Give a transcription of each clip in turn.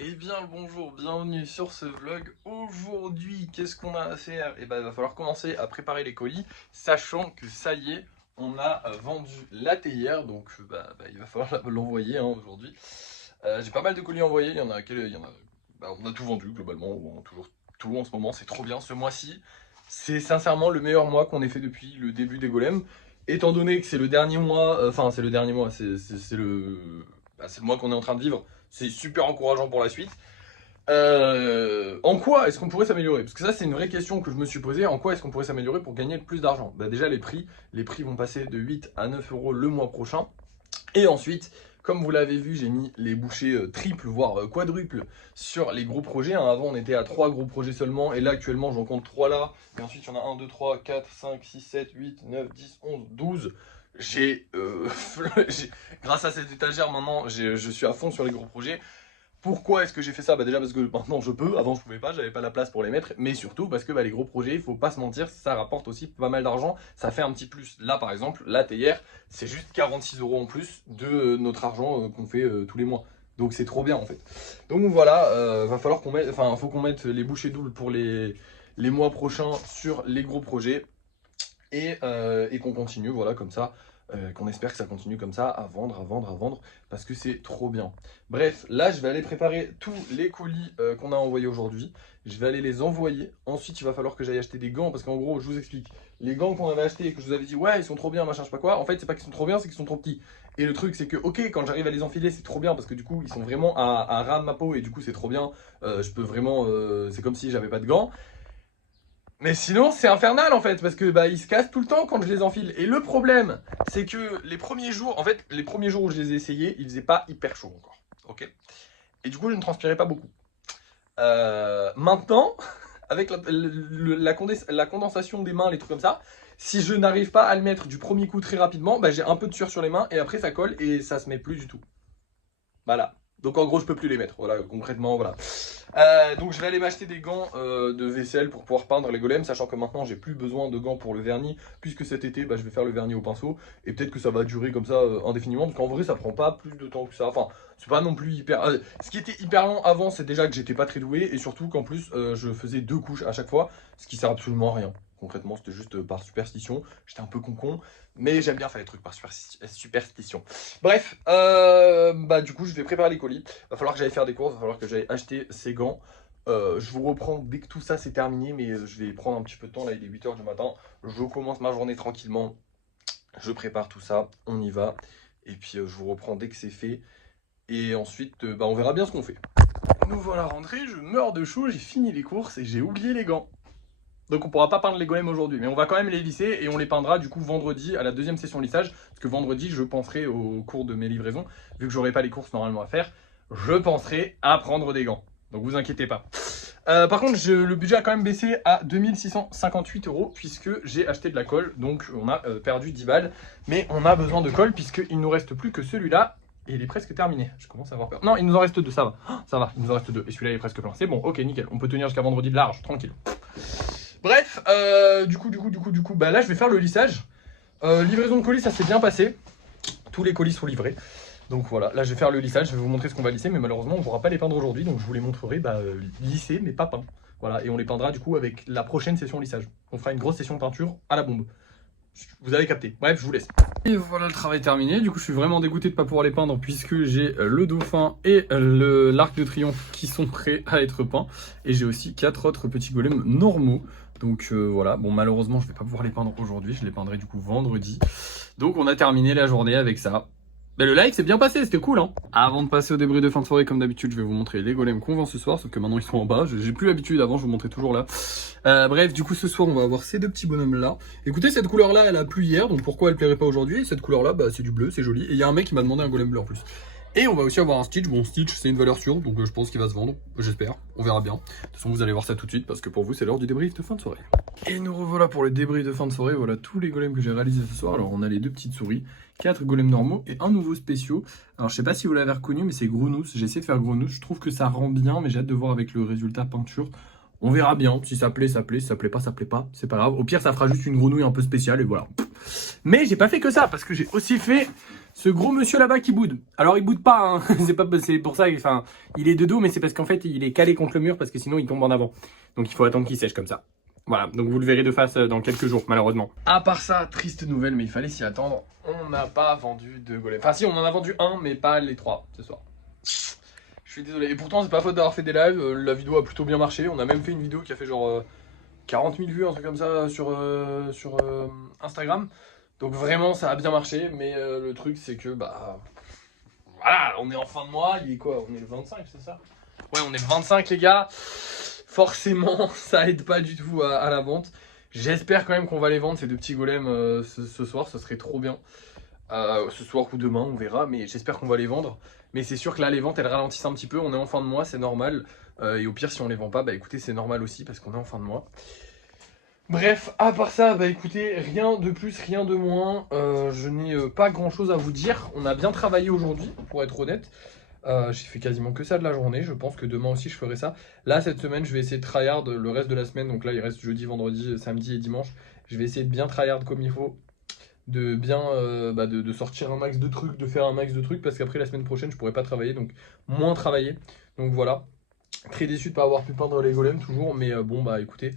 Eh bien le bonjour, bienvenue sur ce vlog. Aujourd'hui, qu'est-ce qu'on a à faire? Eh ben, il va falloir commencer à préparer les colis, sachant que ça y est, on a vendu la théière, donc il va falloir l'envoyer aujourd'hui. J'ai pas mal de colis envoyés, on a tout vendu globalement, on a toujours tout en ce moment, c'est trop bien. Ce mois-ci, c'est sincèrement le meilleur mois qu'on ait fait depuis le début des golems. Étant donné que c'est le dernier mois, c'est le dernier mois, c'est le mois qu'on est en train de vivre. C'est super encourageant pour la suite. En quoi est-ce qu'on pourrait s'améliorer? Parce que ça, c'est une vraie question que je me suis posée. En quoi est-ce qu'on pourrait s'améliorer pour gagner le plus d'argent? Déjà, les prix. Les prix vont passer de 8 à 9 euros le mois prochain. Et ensuite, comme vous l'avez vu, j'ai mis les bouchées triples, voire quadruples sur les gros projets. Avant, on était à 3 gros projets seulement. Et là, actuellement, j'en compte 3 là. Et ensuite, il y en a 1, 2, 3, 4, 5, 6, 7, 8, 9, 10, 11, 12. J'ai, grâce à cette étagère, maintenant, je suis à fond sur les gros projets. Pourquoi est-ce que j'ai fait ça? Déjà parce que maintenant je peux, avant je pouvais pas, j'avais pas la place pour les mettre, mais surtout parce que les gros projets, il faut pas se mentir, ça rapporte aussi pas mal d'argent, ça fait un petit plus. Là par exemple, la théière, c'est juste 46 euros en plus de notre argent qu'on fait tous les mois. Donc c'est trop bien en fait. Donc voilà, va falloir qu'on mette, faut qu'on mette les bouchées doubles pour les mois prochains sur les gros projets et qu'on continue, voilà, comme ça. Qu'on espère que ça continue comme ça, à vendre, à vendre, à vendre, parce que c'est trop bien. Bref, là, je vais aller préparer tous les colis qu'on a envoyés aujourd'hui. Je vais aller les envoyer. Ensuite, il va falloir que j'aille acheter des gants, parce qu'en gros, je vous explique. Les gants qu'on avait achetés et que je vous avais dit, ouais, ils sont trop bien, machin, je sais pas quoi. En fait, c'est pas qu'ils sont trop bien, c'est qu'ils sont trop petits. Et le truc, c'est que, ok, quand j'arrive à les enfiler, c'est trop bien, parce que du coup, ils sont vraiment à ras de ma peau, et du coup, c'est trop bien. Je peux vraiment, c'est comme si j'avais pas de gants. Mais sinon, c'est infernal en fait, parce que ils se cassent tout le temps quand je les enfile. Et le problème, c'est que les premiers jours, en fait, les premiers jours où je les ai essayés, il faisait pas hyper chaud encore. Ok. Et du coup, je ne transpirais pas beaucoup. Maintenant, avec la condensation des mains, les trucs comme ça, si je n'arrive pas à le mettre du premier coup très rapidement, j'ai un peu de sueur sur les mains et après ça colle et ça se met plus du tout. Voilà. Donc en gros, je peux plus les mettre. Voilà, concrètement, voilà. Donc je vais aller m'acheter des gants de vaisselle pour pouvoir peindre les golems, sachant que maintenant j'ai plus besoin de gants pour le vernis, puisque cet été je vais faire le vernis au pinceau, et peut-être que ça va durer comme ça indéfiniment, parce qu'en vrai ça prend pas plus de temps que ça, enfin c'est pas non plus hyper... ce qui était hyper long avant, c'est déjà que j'étais pas très doué, et surtout qu'en plus je faisais 2 couches à chaque fois, ce qui sert absolument à rien. Concrètement, c'était juste par superstition, j'étais un peu con, mais j'aime bien faire les trucs par superstition. Bref, du coup je vais préparer les colis, va falloir que j'aille faire des courses, va falloir que j'aille acheter ces gants. Je vous reprends dès que tout ça c'est terminé, mais je vais prendre un petit peu de temps, là il est 8 h du matin, je commence ma journée tranquillement, je prépare tout ça, on y va, et puis je vous reprends dès que c'est fait, et ensuite on verra bien ce qu'on fait. Nous voilà rentrés, je meurs de chaud, j'ai fini les courses et j'ai oublié les gants. Donc on pourra pas peindre les golems aujourd'hui, mais on va quand même les lisser et on les peindra du coup vendredi à la deuxième session lissage, parce que vendredi je penserai au cours de mes livraisons, vu que j'aurai pas les courses normalement à faire, je penserai à prendre des gants. Donc vous inquiétez pas. Par contre, le budget a quand même baissé à 2658 euros puisque j'ai acheté de la colle, donc on a perdu 10 balles, mais on a besoin de colle puisqu'il nous reste plus que celui-là. Et il est presque terminé. Je commence à avoir peur. Non, il nous en reste 2, ça va. Ça va, il nous en reste 2. Et celui-là il est presque plein. C'est bon, ok, nickel. On peut tenir jusqu'à vendredi de large, tranquille. Bref, du coup, là je vais faire le lissage. Livraison de colis, ça s'est bien passé. Tous les colis sont livrés. Donc voilà, là je vais faire le lissage, je vais vous montrer ce qu'on va lisser, mais malheureusement on ne pourra pas les peindre aujourd'hui, donc je vous les montrerai lissés, mais pas peints. Voilà, et on les peindra du coup avec la prochaine session lissage. On fera une grosse session peinture à la bombe. Vous avez capté. Bref, je vous laisse. Et voilà le travail terminé. Du coup, je suis vraiment dégoûté de ne pas pouvoir les peindre puisque j'ai le dauphin et l'arc de triomphe qui sont prêts à être peints. Et j'ai aussi 4 autres petits golems normaux. Donc voilà, bon malheureusement je vais pas pouvoir les peindre aujourd'hui, je les peindrai du coup vendredi. Donc on a terminé la journée avec ça. Mais le live s'est bien passé, c'était cool hein. Avant de passer au débrief de fin de soirée, comme d'habitude, je vais vous montrer les golems qu'on vend ce soir, sauf que maintenant ils sont en bas, j'ai plus l'habitude, avant je vous montrais toujours là. Bref, du coup ce soir on va avoir ces 2 petits bonhommes là. Écoutez, cette couleur là elle a plu hier, donc pourquoi elle plairait pas aujourd'hui? Et cette couleur là, c'est du bleu, c'est joli. Et il y a un mec qui m'a demandé un golem bleu en plus. Et on va aussi avoir un Stitch. Bon, Stitch, c'est une valeur sûre, donc je pense qu'il va se vendre. J'espère. On verra bien. De toute façon, vous allez voir ça tout de suite, parce que pour vous, c'est l'heure du débrief de fin de soirée. Et nous revoilà pour le débrief de fin de soirée. Voilà tous les golems que j'ai réalisés ce soir. Alors, on a les 2 petites souris, 4 golems normaux et un nouveau spéciaux. Alors, je sais pas si vous l'avez reconnu, mais c'est Grounous. J'ai essayé de faire Grounous. Je trouve que ça rend bien, mais j'ai hâte de voir avec le résultat peinture. On verra bien. Si ça plaît, ça plaît. Si ça plaît pas, ça plaît pas. C'est pas grave. Au pire, ça fera juste une grenouille un peu spéciale et voilà. Mais j'ai pas fait que ça, parce que j'ai aussi fait Ce gros monsieur là-bas qui boude. Alors il boude pas, hein. C'est pour ça, enfin, il est de dos, mais c'est parce qu'en fait il est calé contre le mur parce que sinon il tombe en avant. Donc il faut attendre qu'il sèche comme ça. Voilà, donc vous le verrez de face dans quelques jours, malheureusement. À part ça, triste nouvelle, mais il fallait s'y attendre. On n'a pas vendu de golem. Enfin si, on en a vendu un, mais pas les 3 ce soir. Je suis désolé. Et pourtant, c'est pas faute d'avoir fait des lives. La vidéo a plutôt bien marché. On a même fait une vidéo qui a fait genre 40 000 vues, un truc comme ça, sur Instagram. Donc vraiment, ça a bien marché. Mais le truc, c'est que, bah... Voilà, on est en fin de mois. Il est quoi? On est le 25, c'est ça? Ouais, on est le 25, les gars. Forcément, ça aide pas du tout à la vente. J'espère quand même qu'on va les vendre, ces deux petits golems, ce soir. Ce serait trop bien. Ce soir ou demain, on verra. Mais j'espère qu'on va les vendre. Mais c'est sûr que là, les ventes, elles ralentissent un petit peu. On est en fin de mois, c'est normal. Et au pire, si on les vend pas, bah écoutez, c'est normal aussi parce qu'on est en fin de mois. Bref, à part ça, bah écoutez, rien de plus, rien de moins. Je n'ai pas grand chose à vous dire. On a bien travaillé aujourd'hui, pour être honnête. J'ai fait quasiment que ça de la journée. Je pense que demain aussi, je ferai ça. Là, cette semaine, je vais essayer de tryhard le reste de la semaine. Donc là, il reste jeudi, vendredi, samedi et dimanche. Je vais essayer de bien tryhard comme il faut. De bien de sortir un max de trucs, de faire un max de trucs. Parce qu'après, la semaine prochaine, je pourrai pas travailler. Donc, moins travailler. Donc voilà. Très déçu de pas avoir pu peindre les golems toujours. Mais bon, bah écoutez.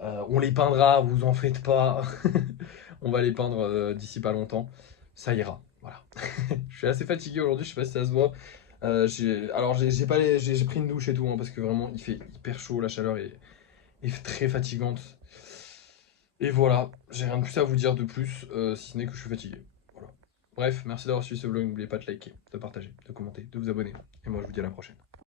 On les peindra, vous en faites pas. On va les peindre d'ici pas longtemps. Ça ira. Voilà. Je suis assez fatigué aujourd'hui, je sais pas si ça se voit. J'ai pris une douche et tout, hein, parce que vraiment il fait hyper chaud, la chaleur est très fatigante. Et voilà, j'ai rien de plus à vous dire de plus, si ce n'est que je suis fatigué. Voilà. Bref, merci d'avoir suivi ce vlog, n'oubliez pas de liker, de partager, de commenter, de vous abonner. Et moi je vous dis à la prochaine.